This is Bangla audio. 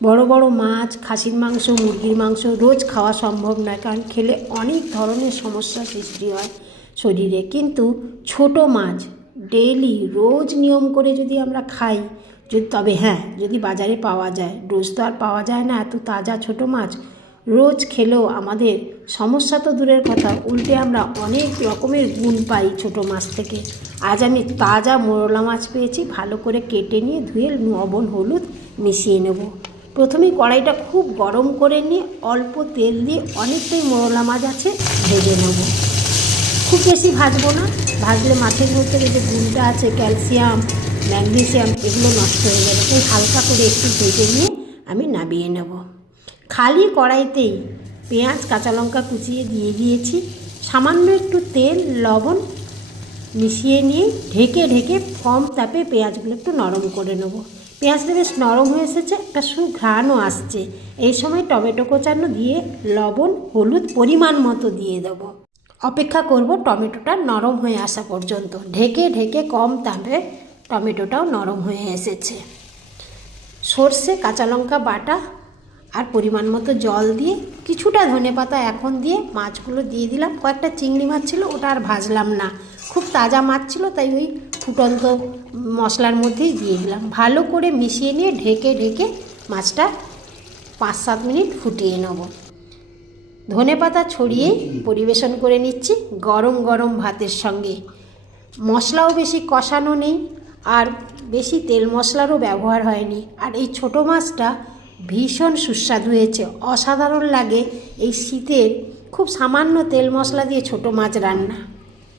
বড় বড় মাছ, খাসির মাংস, মুরগির মাংস রোজ খাওয়া সম্ভব নয়, কারণ খেলে অনেক ধরনের সমস্যা সৃষ্টি হয় শরীরে। কিন্তু ছোট মাছ ডেইলি রোজ নিয়ম করে যদি আমরা খাই, তবে হ্যাঁ, যদি বাজারে পাওয়া যায়, রোজ তো আর পাওয়া যায় না এত তাজা ছোট মাছ, রোজ খেলেও আমাদের সমস্যা তো দূরের কথা, উল্টে আমরা অনেক রকমের গুণ পাই ছোট মাছ থেকে। আজ আমি তাজা মোরলা মাছ পেয়েছি, ভালো করে কেটে নিয়ে ধুয়ে লবণ হলুদ মিশিয়ে নেব। প্রথমেই কড়াইটা খুব গরম করে নিয়ে অল্প তেল দিয়ে অনেকটাই মোরলা মাছ আছে ভেজে নেব। খুব বেশি ভাজবো না, ভাজলে মাছের মধ্যে যে গুণটা আছে ক্যালসিয়াম, ম্যাগনেসিয়াম, এগুলো নষ্ট হয়ে যাবে। তাই হালকা করে একটু ভেজে নিয়ে আমি নামিয়ে নেব। খালি কড়াইতেই পেঁয়াজ কাঁচা লঙ্কা কুচিয়ে দিয়ে দিয়েছি, সামান্য একটু তেল লবণ মিশিয়ে নিয়ে ঢেকে ঢেকে কম তাপে পেঁয়াজগুলো একটু নরম করে নেব। পেঁয়াজটা বেশ নরম হয়ে এসেছে, একটা সুঘ্রাণও আসছে। এই সময় টমেটো কোচানো দিয়ে লবণ হলুদ পরিমাণ মতো দিয়ে দেবো। অপেক্ষা করব টমেটোটা নরম হয়ে আসা পর্যন্ত। ঢেকে ঢেকে কম তাপে টমেটোটাও নরম হয়ে এসেছে। সর্ষে কাঁচা লঙ্কা বাটা আর পরিমাণ মতো জল দিয়ে কিছুটা ধনেপাতা এখন দিয়ে মাছগুলো দিয়ে দিলাম। কয়েকটা চিংড়ি মাছ ছিল, ওটা আর ভাজলাম না, খুব তাজা মাছ ছিল, তাই ওই ফুটন্ত মশলার মধ্যেই দিয়ে দিলাম। ভালো করে মিশিয়ে নিয়ে ঢেকে ঢেকে মাছটা 5-7 মিনিট ফুটিয়ে নেব। ধনেপাতা ছড়িয়ে পরিবেশন করে নিচ্ছি গরম গরম ভাতের সঙ্গে। মশলাও বেশি কষানো নেই আর বেশি তেল মশলারও ব্যবহার হয়নি। আর এই ছোটো মাছটা ভীষণ সুস্বাদু হয়েছে, অসাধারণ লাগে এই শীতের খুব সামান্য তেল মশলা দিয়ে ছোটো মাছ রান্না।